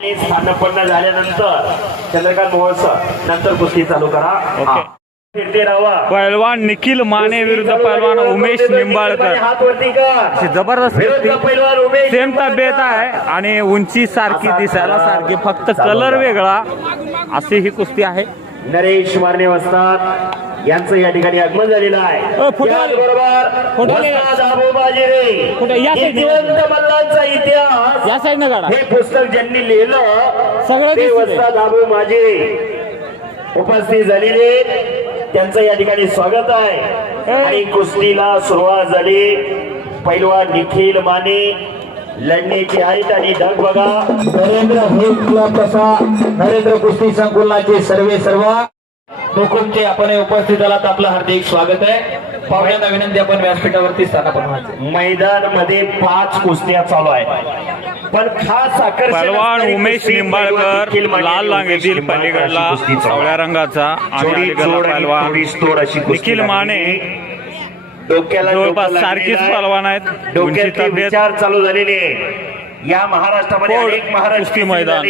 स्थानापन्न झाल्यानंतर चंद्रकांत महोत्सव नंतर कुस्ती चालू करा. पहलवान निखिल माने विरुद्ध पहलवान उमेश निंबाळकर हात वरती कर. जबरदस्त विरुद्ध पैलवान उमेश सेम तब्येत आहे आणि उंची सारखी दिसायला सारखी फक्त कलर वेगळा अशी ही कुस्ती आहे. नरेश मारणे वस्ताद यांचं या ठिकाणी आगमन झालेलं आहे. त्याचबरोबर वस्ताद आबोबाजी रे जिवंत मल्लांचा इतिहास या साईडनं काढा. हे पुस्तक ज्यांनी लिहिलं सगळं ते दिसतंय. वस्ताद आबो माझे उपस्थित झालेले त्यांचं या ठिकाणी स्वागत आहे. आणि कुस्तीला सुरुवात झाली. पैलवान निखिल माने लढण्याची आहेत आणि ढग बघा. नरेंद्र हेल्थ क्लब तसा नरेंद्र कुस्ती संकुलाचे सर्व हुकुमचे आपण उपस्थित आलात. आपलं हार्दिक स्वागत आहे. पाहुण्यांना विनंती आपण व्यासपीठावरती स्थानापन्न व्हायचे. मैदान मध्ये 5 कुस्त्या चालू आहेत पण खास आकर्षण पहलवान असणारी उमेश कुस्ती निंबाळकर निखिल माने लाल आणि रांगेतील उमेश निंबाळकर पलीकडला अशी कुस्ती चालू आहे. सावळ्या रंगाचा आणि जोडी अलीकडला जोड आणि पहलवान थोडी तोड अशी कुस्ती निखिल माने डोक्याला जवळपास डोकं सारखीच लागलेलं आहे. पहलवान आहेत. उंची डोक्याचे तब्येत विचार चालू झालेले आहे. या महाराष्ट्रामध्ये कोड अनेक महाराष्ट्र कुस्ती मैदान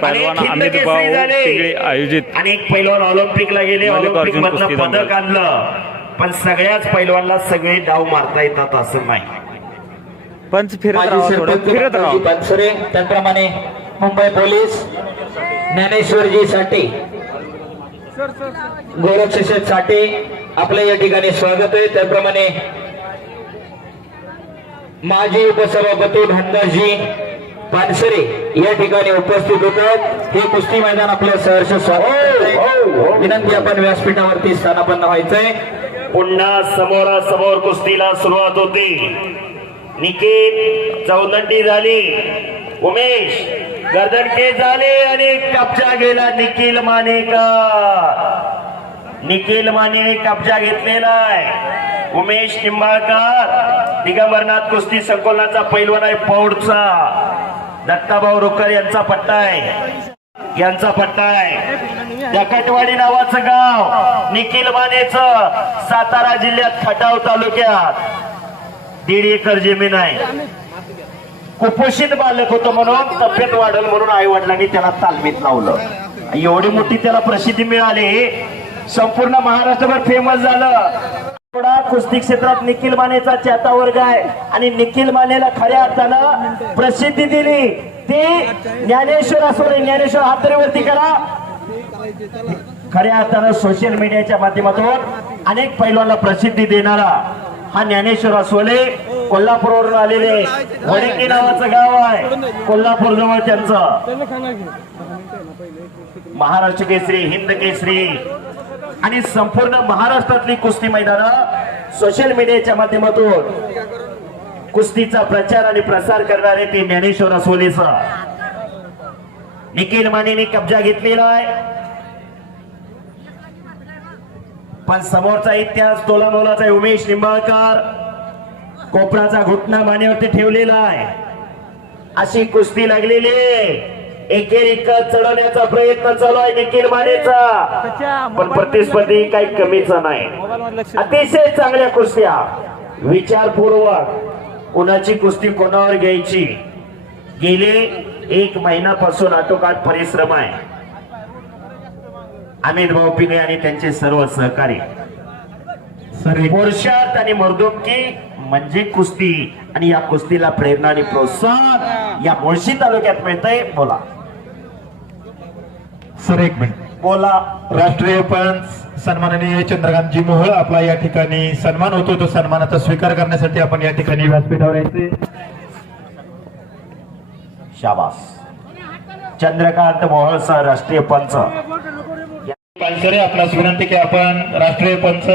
पहलवान अमित भाऊ तिगळे आयोजित अनेक पैलवान ऑलिम्पिकला गेले. मल्लिकार्जुन ऑलिम्पिक मधलं कुस्ती पदक दंगल. आणलं पण सगळ्याच पैलवानला सगळे डाव मारता येतात असं नाही. पंच फिरत माजी राहा थोडं सरपंच फिरत राहा. बनसरे त्याचप्रमाणे मुंबई पोलीस ज्ञानेश्वरजी साठे गोरक्षेश साठे आपल्या या ठिकाणी स्वागत आहे. त्याप्रमाणे माजी उपसभापती भानदासजी पानसरे या ठिकाणी उपस्थित होतात. हे कुस्ती मैदान आपलं सहर्ष स्वागत आहे. विनंती आपण व्यासपीठावरती स्थानापन्न व्हायचंय. पुन्हा समोरासमोर कुस्तीला सुरुवात होती. निखिल चौदंडी झाली. उमेश गर्दनके झाले आणि कब्जा गेला निखिल माने का. निखिल माने कब्जा घेतलेला आहे. उमेश निंबाळकर दिगंबरनाथ कुस्ती संकुलाचा पैलवान आहे. पौडचा दत्ताभाऊ रुकर यांचा पट्टा आहे. दकटवाडी नावाचं गाव निखिल मानेचं सातारा जिल्ह्यात खटाव तालुक्यात 1.5 एकर जमीन आहे. कुपोषित बालक होतं म्हणून तब्येत वाढल म्हणून आई वडिलांनी त्याला तालमीत लावलं. एवढी मोठी त्याला प्रसिद्धी मिळाली. संपूर्ण महाराष्ट्रभर फेमस झालं. कुस्ती क्षेत्रात निखिल मानेचा चॅता वर्ग आहे आणि निखिल मानेला खऱ्या अर्थानं प्रसिद्धी दिली ती ज्ञानेश्वर असोरे. ज्ञानेश्वर हातरेवरती करा. खऱ्या अर्थानं सोशल मीडियाच्या माध्यमातून अनेक पैलवानला प्रसिद्धी देणारा हा ज्ञानेश्वर असोले. कोल्हापूरवरून आलेले वडकी नावाचं गाव आहे कोल्हापूर जवळ. त्यांचं महाराष्ट्र केसरी हिंद केसरी आणि संपूर्ण महाराष्ट्रातली कुस्ती मैदानं सोशल मीडियाच्या माध्यमातून कुस्तीचा प्रचार आणि प्रसार करणारे ते ज्ञानेश्वर असोलेचा निखिल मानेने कब्जा घेतलेला आहे. पण समोरचा इतिहास तोला मोलाचा आहे. उमेश निंबाळकर कोपराचा घुटणा मानेवरती ठेवलेला आहे. अशी कुस्ती लागलेली आहे. एकेक चढवण्याचा प्रयत्न चालू आहे निखिल मानेचा पण प्रतिस्पर्धी काही कमीचा नाही. अतिशय चांगल्या कुस्त्या विचारपूर्वक कुणाची कुस्ती कोणावर घ्यायची गेले 1 महिन्यापासून आटोकाट परिश्रम आहे. अमित भाऊ पिने आणि त्यांचे सर्व सहकारी. पुरुषार्थ आणि मर्दुमकी म्हणजे कुस्ती आणि या कुस्तीला प्रेरणा आणि प्रोत्साहन या मुळशी तालुक्यात मिळतंय. बोला सर, एक मिनिट बोला. राष्ट्रीय पंच सन्माननीय चंद्रकांतजी मोहोळ आपला या ठिकाणी सन्मान होतो. तो सन्मानाचा स्वीकार करण्यासाठी आपण या ठिकाणी व्यासपीठावर यायचे. शाबास. चंद्रकांत मोहोळ सर राष्ट्रीय पंच. पानसरे आपणास विनंती की आपण राष्ट्रीय पंच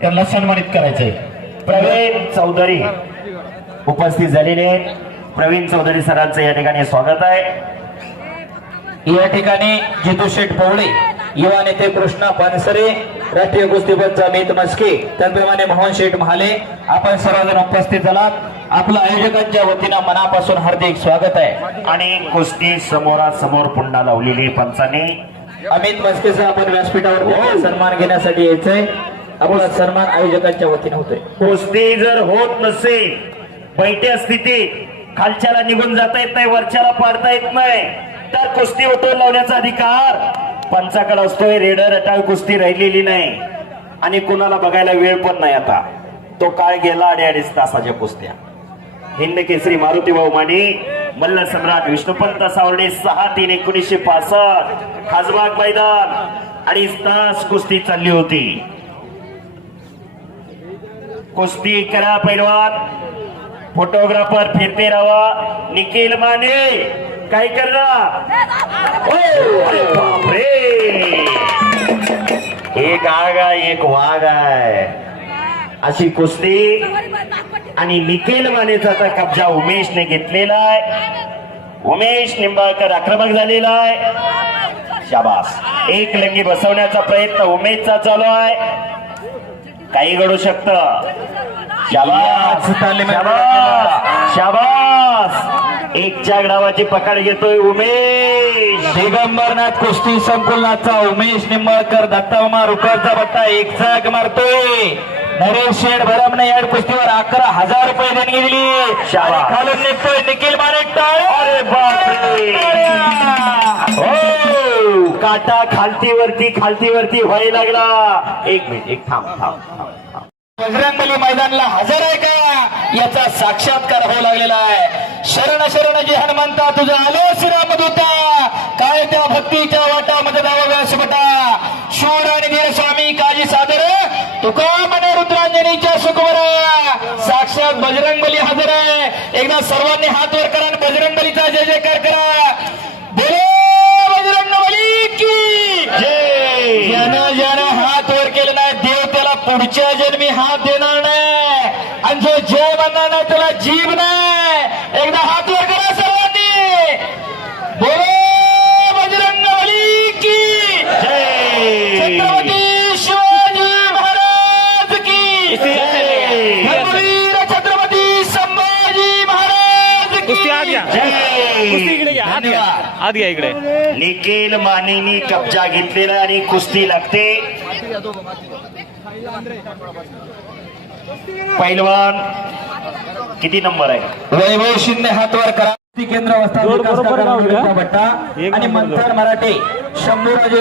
त्यांना सन्मानित करायचंय. प्रवीण चौधरी उपस्थित झालेले. प्रवीण चौधरी सरांचं या ठिकाणी स्वागत आहे. या ठिकाणी जितू शेठ पवळे युवा नेते कृष्णा पानसरे राष्ट्रीय कुस्तीपंच अमित मस्के त्याचप्रमाणे मोहन शेठ महाले आपण सर्वजण उपस्थित झालात. आपलं आयोजकांच्या वतीनं मनापासून हार्दिक स्वागत आहे. आणि कुस्ती समोरासमोर पुन्हा लावलेली पंचाने. अमित मस्केचा आपण व्यासपीठावर सन्मान घेण्यासाठी यायचंय. आपला सन्मान आयोजकांच्या वतीनं होतोय. कुस्ती जर होत नसेल बैठ्या स्थितीत खालच्याला निघून जाता येत नाही, वरच्याला पाडता येत नाही, तर कुस्ती उठवून लावण्याचा अधिकार पंचाकडे असतोय. रेडर अटाळ कुस्ती राहिलेली नाही आणि कुणाला बघायला वेळ पण नाही. आता तो काळ गेला 2.5 तासाच्या कुस्त्या. हिंद केसरी मारुती भाऊ माने, मल्ल सम्राट विष्णुपंत सावर्डे 6-3-1965 खासबाग मैदान. 2.5 तास कुस्ती चालली होती. कुस्ती करा पैलवान, फोटोग्राफर फिरते राहा. निखिल माने काय करणार? अरे बापरे, एक आग आहे एक वाघ आहे अशी कुस्ती. आणि निखिल मानेचा आता कब्जा उमेशने घेतलेला आहे. उमेश निंबाळकर आक्रमक झालेला आहे. शाबास, एक लंगी बसवण्याचा प्रयत्न उमेशचा चालू आहे. काही घडू शकतं. शाबास शाबास शाबास, एकच्या डावाची पकड घेतोय उमेश. दिगंबरनाथ कुस्ती संकुलनाचा उमेश निंबाळकर दत्तामा रुपयाचा बट्टा एक जाग मारतोय. नरेश शेठ भरमने या कुस्तीवर 11,000 रुपये देणगी दिली. शाबास. खालून निघतोय निखिल माने टाळ. अरे बापरे, हो काटा खालती वरती व्हायला लागला. एक मिनिट, एक थांब थांब थांब. बजरंगबली मैदानला हजर आहे का याचा साक्षात्कार होऊ लागलेला आहे. शरण शरण जे हनुमंता तुझं आलो श्रीरामदूता, काय त्या भक्तीच्या वाटामध्ये दावा बटा. शूर आणि धीर स्वामी काजी सादर तुका मने रुद्रांजनीच्या सुखवर. साक्षात बजरंगबली हजर आहे. एकदा सर्वांनी हात वर करा आणि बजरंगबलीचा जय जयकार करा. बोलो बजरंगबली की जय. ज्यानं हात वर केलं नाही देव त्याला पुढच्या जन्मी हात देणार नाही. आणि जो जय म्हणणार नाही त्याला जीव नाही. एकदा हात वर करा सर्वांनी. बोलो बजरंगबली की जय. छत्रपती शिवाजी महाराज की जय. धर्मवीर छत्रपती संभाजी महाराज कुस्ती आत की घ्या. कुस्ती इकडे घ्या, आत घ्या, आत घ्या इकडे. निखिल मानेनी कब्जा घेतलेला आणि कुस्ती लागते. पैलवान किती नंबर आहे? वैभव शिंदे हात वर करा. केंद्र अवस्था जोड विकास बरोबर काका गाव का? विरुद्ध बट्टा एक आणि नंबर मंथन मराठे शंभूराजे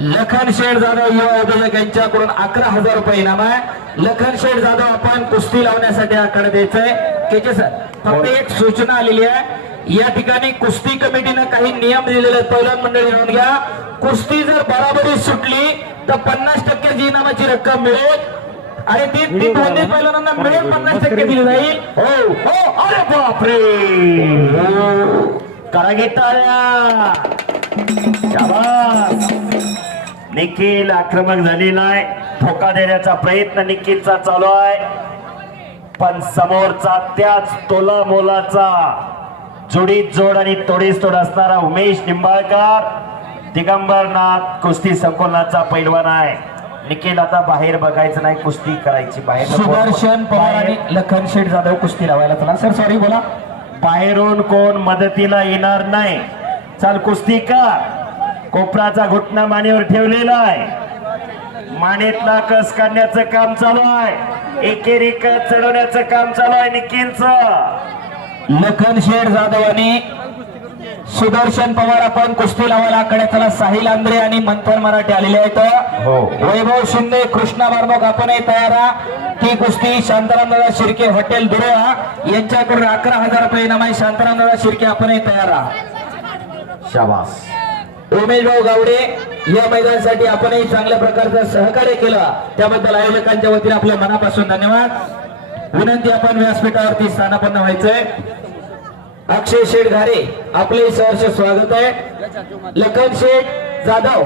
लखन शेठ जाधव युवा उद्योजक यांच्याकडून 11,000 रुपये इनाम आहे. लखन शेठ जाधव आपण कुस्ती लावण्यासाठी आकडे द्यायचंय. केचे सर, फक्त एक सूचना आलेली आहे. या ठिकाणी कुस्ती कमिटीनं काही नियम दिलेले आहेत. पहिल्या मंडळी जाणून घ्या. कुस्ती जर बराबरी सुटली तर 50% जी इनामाची रक्कम मिळेल आणि ती दोन्ही पहिल्यांदा मिळून 50% दिली जाईल. हो हो. अरे बापरे, करा घेता. शाबास. निखिल आक्रमक झालेला आहे. ठोका देण्याचा प्रयत्न निखिलचा चालू आहे, पण समोरचा त्याच तोला मोलाचा जोडीत जोड आणि तोडीस तोड असणारा उमेश निंबाळकर दिगंबरनाथ कुस्ती संकुलनाचा पैलवान आहे. निखिल आता बाहेर बघायचं नाही, कुस्ती करायची. बाहेर सुदर्शन पवार आणि लखन शेठ जाधव कुस्ती लावायला चला. सर सॉरी बोला. बाहेरून कोण मदतीला येणार नाही. चाल कुस्ती का. कोपराचा घुटणा मानेवर ठेवलेला आहे. मानेतला कस काढण्याचं काम चालू आहे. एकेरी कस चढवण्याचं काम चालू आहे निखिलचं. लखन शेठ जाधव आणि सुदर्शन पवार आपण कुस्ती लावायला आकडे चला. साहिल आंद्रे आणि मंथन मराठे आलेले आहेत. वैभव शिंदे कृष्णा बारमोग आपणही तयार आहात. ती कुस्ती शांताराम दादा शिर्के हॉटेल दुरोळा यांच्याकडून 11,000 रुपये इनाम आहे. शांताराम दादा शिर्के आपणही तयार आहात. शाबास. उमेश भाऊ गावडे या मैदानासाठी आपणही चांगल्या प्रकारचं सहकार्य केलं त्याबद्दल आयोजकांच्या वतीने आपल्या मनापासून धन्यवाद. विनंती, आपण व्यासपीठावरती स्थानापन्न व्हायचंय. अक्षय शेठ घारे आपले सहर्ष स्वागत आहे. लखन शेठ जाधव,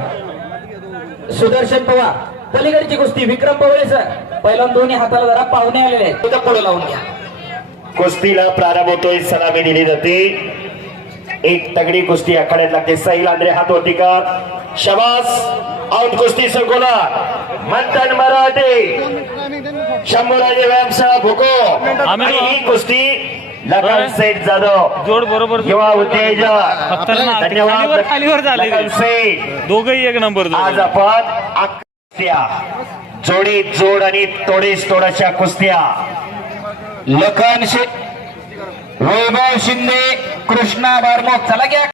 सुदर्शन पवार. पलीकडची कुस्ती विक्रम पवळे सर. पहिला दोन्ही हाताला जरा पाहुणे आलेले आहेत, तिथं पुढे लावून घ्या. कुस्तीला प्रारंभ होतोय. सलामी दिली जाते. एक तगडी कुस्ती आखाड्यात लागते. साहिल आंद्रे हात वरती कर. शाबास. आउट कुस्ती संकुला. मंथन मराठे शंभूराजे व्यायामशाळा भोको आणि ही कुस्ती लखन शेठ जाधव जोड बरोबर युवा उत्तेजक. खतरनाक. धन्यवाद खालीवर झाले लखन शेठ. दोघही एक नंबर जोड. आज आपण कुस्त्या जोडीत जोड आणि तोडीस तोड अशा कुस्त्या लखन वैभव शिंदे कृष्णा बारमोग चला घ्या